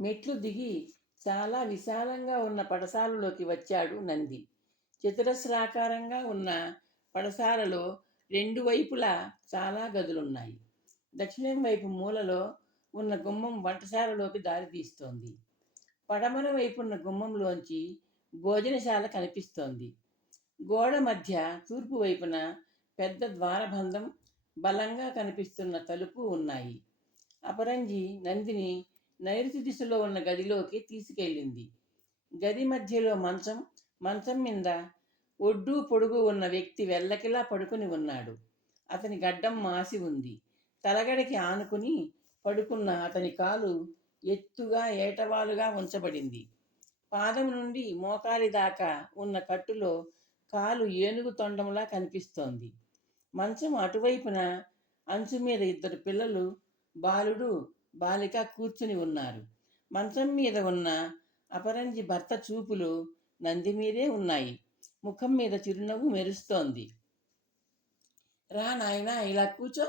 మెట్లు దిగి చాలా విశాలంగా ఉన్న పడసాలలోకి వచ్చాడు నంది. చతురస్రాకారంగా ఉన్న పడసాలలో రెండు వైపులా చాలా గదులున్నాయి. దక్షిణం వైపు మూలలో ఉన్న గుమ్మం వంటశాలలోకి దారి తీస్తోంది. పడమర వైపున్న గుమ్మంలోంచి భోజనశాల కనిపిస్తోంది. గోడ మధ్య తూర్పు వైపున పెద్ద ద్వారబంధం బలంగా కనిపిస్తున్న తలుపు ఉన్నాయి. అపరంజి నందిని నైరుతి దిశలో ఉన్న గదిలోకి తీసుకెళ్ళింది. గది మధ్యలో మంచం మంచం మీద ఒడ్డు పొడుగు ఉన్న వ్యక్తి వెల్లకిలా పడుకుని ఉన్నాడు. అతని గడ్డం మాసి ఉంది. తలగడకి ఆనుకుని పడుకున్న అతని కాలు ఎత్తుగా ఏటవాలుగా ఉంచబడింది. పాదం నుండి మోకాలి దాకా ఉన్న కట్టులో కాలు ఏనుగు తొండంలా కనిపిస్తోంది. మంచం అటువైపున అంచు మీద ఇద్దరు పిల్లలు బాలుడు బాలిక కూర్చుని ఉన్నారు. మంచం మీద ఉన్న అపరంజి భర్త చూపులు నంది మీదే ఉన్నాయి. ముఖం మీద చిరునవ్వు మెరుస్తోంది. రా నాయనా ఇలా కూర్చో.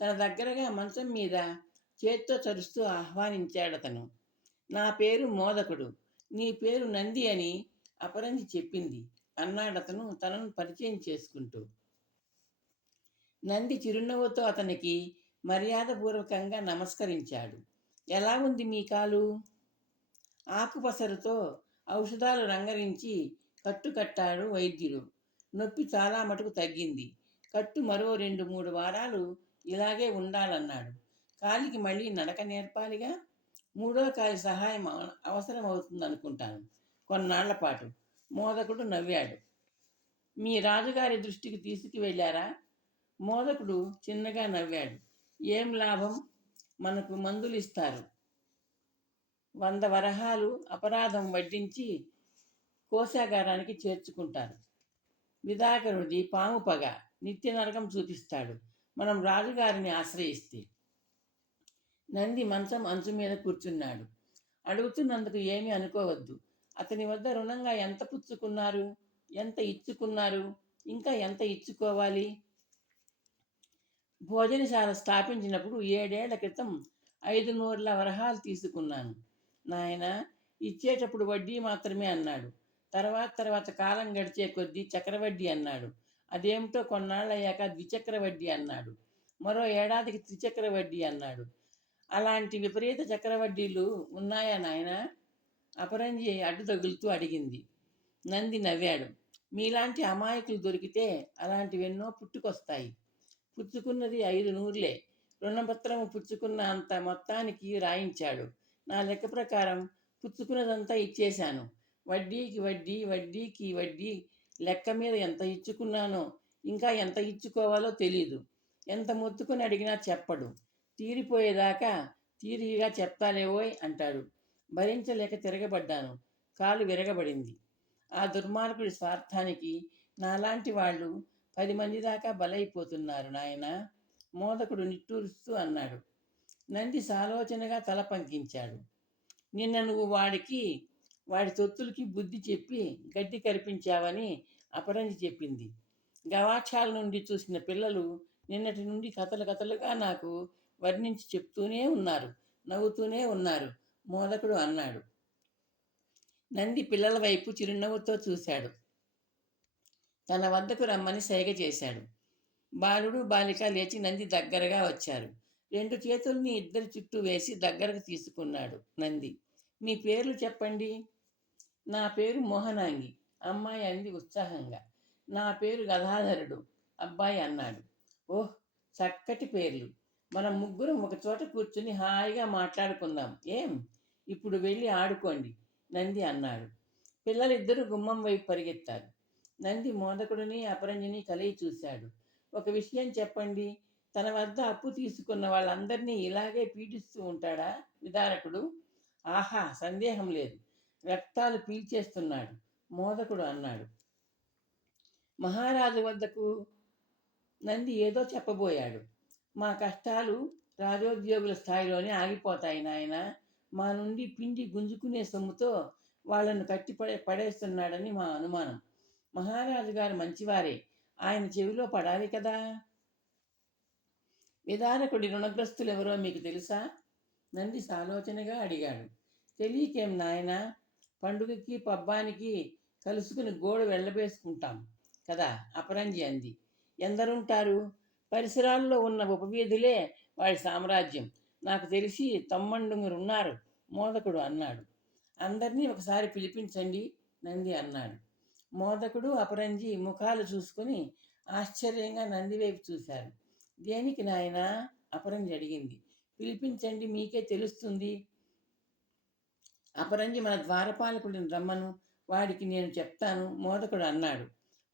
తన దగ్గరగా మంచం మీద చేత్తో చరుస్తూ ఆహ్వానించాడతను నా పేరు మోదకుడు నీ పేరు నంది అని అపరంజి చెప్పింది. అన్నాడతను తనను పరిచయం చేసుకుంటూ. నంది చిరునవ్వుతో అతనికి మర్యాదపూర్వకంగా నమస్కరించాడు. ఎలా ఉంది మీ కాలు? ఆకుపసరుతో ఔషధాలు రంగరించి కట్టు కట్టాడు వైద్యుడు. నొప్పి చాలా మటుకు తగ్గింది. కట్టు మరో రెండు మూడు వారాలు ఇలాగే ఉండాలన్నాడు. కాలికి మళ్ళీ నడక నేర్పాలిగా? మూడో కాలి సహాయం అవసరం అవుతుంది అనుకుంటాను కొన్నాళ్ళ పాటు మోదకుడు నవ్వాడు. మీ రాజుగారి దృష్టికి తీసుకువెళ్ళారా? మోదకుడు చిన్నగా నవ్వాడు. ఏం లాభం? మనకు మందులు ఇస్తారు వంద వరహాలు అపరాధం వడ్డించి కోశాగారానికి చేర్చుకుంటారు. విధాకరుడిది పాము పగ నిత్య నరకం చూపిస్తాడు. మనం రాజుగారిని ఆశ్రయిస్తే. నంది మంచం అంచు మీద కూర్చున్నాడు. అడుగుతున్నందుకు ఏమీ అనుకోవద్దు. అతని వద్ద రుణంగా ఎంత పుచ్చుకున్నారు? ఎంత ఇచ్చుకున్నారు? ఇంకా ఎంత ఇచ్చుకోవాలి? భోజనశాల స్థాపించినప్పుడు ఏడేళ్ళ క్రితం ఐదు నూరుల వరహాలు తీసుకున్నాను. నాయన ఇచ్చేటప్పుడు వడ్డీ మాత్రమే అన్నాడు. తర్వాత తర్వాత కాలం గడిచే కొద్దీ చక్రవడ్డీ అన్నాడు. అదేమిటో కొన్నాళ్ళయ్యాక ద్విచక్ర వడ్డీ అన్నాడు. మరో ఏడాదికి త్రిచక్ర వడ్డీ అన్నాడు. అలాంటి విపరీత చక్రవడ్డీలు ఉన్నాయా నాయన? అపరంజి అడ్డు తగులుతూ అడిగింది. నంది నవ్వాడు. మీలాంటి అమాయకులు దొరికితే అలాంటివెన్నో పుట్టుకొస్తాయి. పుచ్చుకున్నది ఐదు నూరులే. రుణపత్రము పుచ్చుకున్న అంత మొత్తానికి రాయించాడు. నా లెక్క ప్రకారం పుచ్చుకున్నదంతా ఇచ్చేశాను. వడ్డీకి వడ్డీ వడ్డీకి వడ్డీ లెక్క మీద ఎంత ఇచ్చుకున్నానో ఇంకా ఎంత ఇచ్చుకోవాలో తెలీదు. ఎంత మొత్తుకుని అడిగినా చెప్పడు. తీరిపోయేదాకా తీరిగా చెప్తాలేవోయ్ అంటాడు. భరించలేక తిరగబడ్డాను. కాలు విరగబడింది. ఆ దుర్మార్గుడి స్వార్థానికి నాలాంటి వాళ్ళు పది మంది దాకా బలైపోతున్నారు నాయన. మోదకుడు నిట్టూరుస్తూ అన్నాడు. నంది సాలోచనగా తల పంకించాడు. నిన్న నువ్వు వాడికి వాడి తొత్తులకి బుద్ధి చెప్పి గడ్డి కరిపించావని అపరంజి చెప్పింది. గవాక్షాల నుండి చూసిన పిల్లలు నిన్నటి నుండి కథలు కథలుగా నాకు వర్ణించి చెప్తూనే ఉన్నారు నవ్వుతూనే ఉన్నారు మోదకుడు అన్నాడు. నంది పిల్లల వైపు చిరునవ్వుతో చూశాడు. తన వద్దకు రమ్మని సైగ చేశాడు. బాలుడు బాలిక లేచి నంది దగ్గరగా వచ్చారు. రెండు చేతుల్ని ఇద్దరి చుట్టూ వేసి దగ్గరకు తీసుకున్నాడు నంది. మీ పేర్లు చెప్పండి? నా పేరు మోహనాంగి. అమ్మాయి అంది ఉత్సాహంగా. నా పేరు గదాధరుడు అబ్బాయి అన్నాడు. ఓహ్ చక్కటి పేర్లు. మనం ముగ్గురం ఒక చోట కూర్చుని హాయిగా మాట్లాడుకుందాం. ఏం? ఇప్పుడు వెళ్ళి ఆడుకోండి నంది అన్నాడు. పిల్లలిద్దరూ గుమ్మం వైపు పరిగెత్తారు. నంది మోదకుడిని అపరంజిని కలిగి చూశాడు. ఒక విషయం చెప్పండి. తన వద్ద అప్పు తీసుకున్న వాళ్ళందరినీ ఇలాగే పీడిస్తూ ఉంటాడా? విదారకుడు ఆహా సందేహం లేదు. రక్తాలు పీల్చేస్తున్నాడు. మోదకుడు అన్నాడు. మహారాజు వద్దకు నంది ఏదో చెప్పబోయాడు. మా కష్టాలు రాజోద్యోగుల స్థాయిలోనే ఆగిపోతాయి నాయన. మా నుండి పిండి గుంజుకునే సొమ్ముతో వాళ్ళను కట్టి పడే పడేస్తున్నాడని మా అనుమానం. మహారాజు గారు మంచివారే. ఆయన చెవిలో పడాలి కదా. విదారకుడి రుణగ్రస్తులు ఎవరో మీకు తెలుసా? నంది సాలోచనగా అడిగాడు. తెలియకేం నాయన? పండుగకి పబ్బానికి కలుసుకుని గోడు వెళ్ళబేసుకుంటాం కదా అపరంజి అంది. ఎందరుంటారు? పరిసరాల్లో ఉన్న ఉపవీధులే వాడి సామ్రాజ్యం. నాకు తెలిసి తమ్మండుగురున్నారు మోదకుడు అన్నాడు. అందరినీ ఒకసారి పిలిపించండి నంది అన్నాడు. మోదకుడు అపరంజి ముఖాలు చూసుకుని ఆశ్చర్యంగా నందివైపు చూశారు దేనికి నాయన? అపరంజి అడిగింది. పిలిపించండి మీకే తెలుస్తుంది. అపరంజి మన ద్వారపాలకుడిని రమ్మను వాడికి నేను చెప్తాను మోదకుడు అన్నాడు.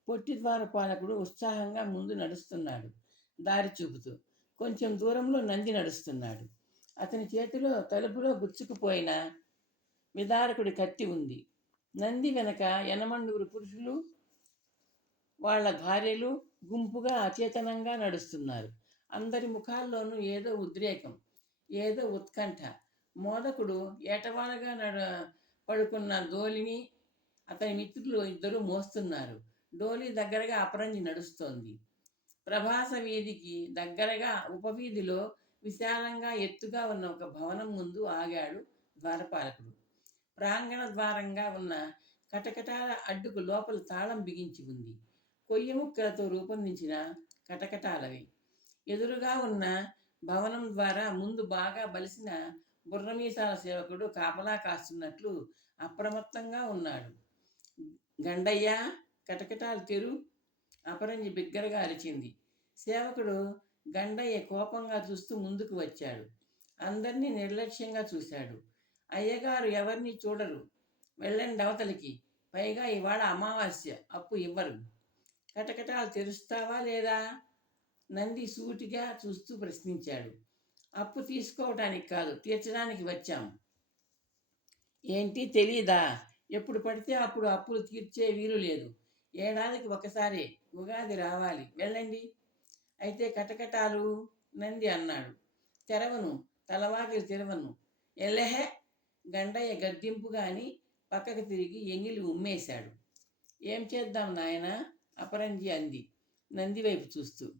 పొట్టి ద్వారపాలకుడు ఉత్సాహంగా ముందు నడుస్తున్నాడు దారి చూపుతూ. కొంచెం దూరంలో నంది నడుస్తున్నాడు. అతని చేతిలో తలుపులో గుచ్చుకుపోయిన విదారకుడి కత్తి ఉంది. నంది వెనక ఎనమండుగురు పురుషులు వాళ్ళ భార్యలు గుంపుగా అచేతనంగా నడుస్తున్నారు. అందరి ముఖాల్లోనూ ఏదో ఉద్రేకం ఏదో ఉత్కంఠ. మోదకుడు ఏటవాలుగా నడ పడుకున్న డోలిని అతని మిత్రులు ఇద్దరు మోస్తున్నారు. డోలి దగ్గరగా అపరంజి నడుస్తోంది. ప్రభాస వీధికి దగ్గరగా ఉపవీధిలో విశాలంగా ఎత్తుగా ఉన్న ఒక భవనం ముందు ఆగాడు ద్వారపాలకుడు. ప్రాంగణ ద్వారంగా ఉన్న కటకటాల అడ్డుకు లోపల తాళం బిగించి ఉంది. కొయ్య ముక్కలతో రూపొందించిన కటకటాలవి. ఎదురుగా ఉన్న భవనం ద్వారా ముందు బాగా బలిసిన బుర్రమీసాల సేవకుడు కాపలా కాస్తున్నట్లు అప్రమత్తంగా ఉన్నాడు. గండయ్య కటకటాలు తెరు అపరంజి బిగ్గరగా అరిచింది. సేవకుడు గండయ్య కోపంగా చూస్తూ ముందుకు వచ్చాడు. అందరినీ నిర్లక్ష్యంగా చూశాడు. అయ్యగారు ఎవరిని చూడరు. వెళ్ళండి అవతలికి. పైగా ఇవాళ అమావాస్య అప్పు ఇవ్వరు. కటకటాలు తెరుస్తావా లేదా? నంది సూటిగా చూస్తూ ప్రశ్నించాడు. అప్పు తీసుకోవటానికి కాదు తీర్చడానికి వచ్చాం. ఏంటి తెలీదా? ఎప్పుడు పడితే అప్పుడు అప్పులు తీర్చే వీలు లేదు. ఏడాదికి ఒకసారి ఉగాది రావాలి. వెళ్ళండి. అయితే కటకటాలు? నంది అన్నాడు. తెరవను తలవాకిలి తెరవను. ఎల్లెహే గండయ్య గద్దింపు గాని పక్కకు తిరిగి ఎంగిలి ఉమ్మేశాడు. ఏం చేద్దాం నాయన? అపరంజి అంది. నంది వైపు చూస్తూ.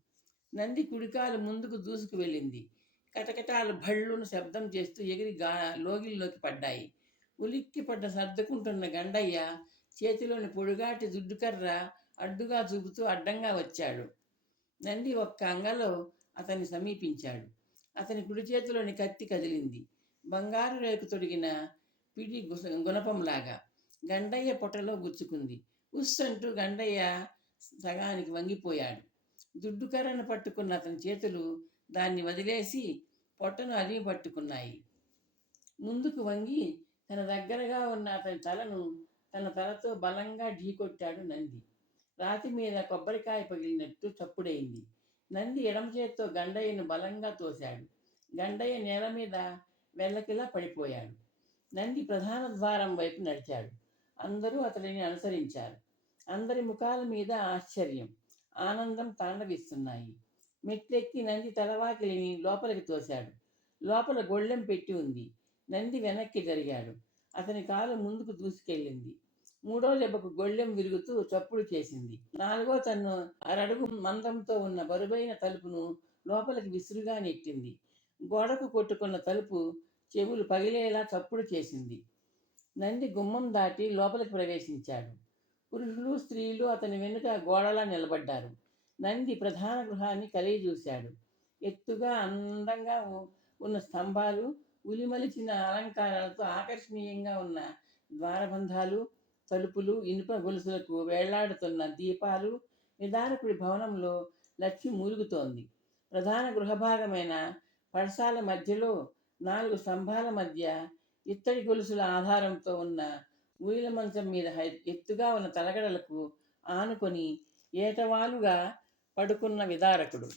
నంది కుడికాలు ముందుకు దూసుకు వెళ్ళింది. కటకటాలు భళ్ళును శబ్దం చేస్తూ ఎగిరి గా లోగిల్లోకి పడ్డాయి. ఉలిక్కి పడ్డ సర్దుకుంటున్న గండయ్య చేతిలోని పొడుగాటి దుడ్డుకర్ర అడ్డుగా చూపుతూ అడ్డంగా వచ్చాడు. నంది ఒక్క అంగలో అతన్ని సమీపించాడు. అతని కుడి చేతిలోని కత్తి కదిలింది. బంగారు రేకు తొడిగిన పిడి గుస గుణపంలాగా గండయ్య పొట్టలో గుచ్చుకుంది. ఉస్ అంటూ గండయ్య సగానికి వంగిపోయాడు. దుడ్డుకర్రను పట్టుకున్న అతని చేతులు దాన్ని వదిలేసి పొట్టను అదిమి పట్టుకున్నాయి. ముందుకు వంగి తన దగ్గరగా ఉన్న అతని తలను తన తలతో బలంగా ఢీకొట్టాడు నంది. రాతి మీద కొబ్బరికాయ పగిలినట్టు చప్పుడైంది. నంది ఎడమ చేత్తో గండయ్యను బలంగా తోశాడు. గండయ్య నేల మీద వెల్లకిలా పడిపోయాడు? నంది ప్రధాన ద్వారం వైపు నడిచాడు. అందరూ అతడిని అనుసరించారు. అందరి ముఖాల మీద ఆశ్చర్యం ఆనందం తాండవిస్తున్నాయి. మెట్లెక్కి నంది తలవాకిలిని లోపలికి తోశాడు. లోపల గొళ్ళెం పెట్టి ఉంది. నంది వెనక్కి జరిగాడు. అతని కాలు ముందుకు దూసుకెళ్ళింది. మూడో దెబ్బకు గొళ్ళెం విరుగుతూ చప్పుడు చేసింది. నాలుగో తన్ను అరడుగు మందంతో ఉన్న బరువైన తలుపును లోపలికి విసురుగా నెట్టింది. గోడకు కొట్టుకున్న తలుపు చెవులు పగిలేలా చప్పుడు చేసింది. నంది గుమ్మం దాటి లోపలికి ప్రవేశించాడు. పురుషులు స్త్రీలు అతని వెనుక గోడలా నిలబడ్డారు. నంది ప్రధాన గృహాన్ని కలిగి చూశాడు ఎత్తుగా అందంగా ఉన్న స్తంభాలు ఉలిమలిచిన అలంకారాలతో ఆకర్షణీయంగా ఉన్న ద్వారబంధాలు తలుపులు ఇనుప గొలుసులకు వేళ్ళాడుతున్న దీపాలు నిదారకుడి భవనంలో లక్ష్మి మూలుగుతోంది. ప్రధాన గృహభాగమైన పడసాల మధ్యలో నాలుగు స్తంభాల మధ్య ఇత్తడి గొలుసుల ఆధారంతో ఉన్న ఊయల మంచం మీద హై- ఎత్తుగా ఉన్న తలగడలకు ఆనుకొని ఏటవాలుగా పడుకున్న విదారకుడు.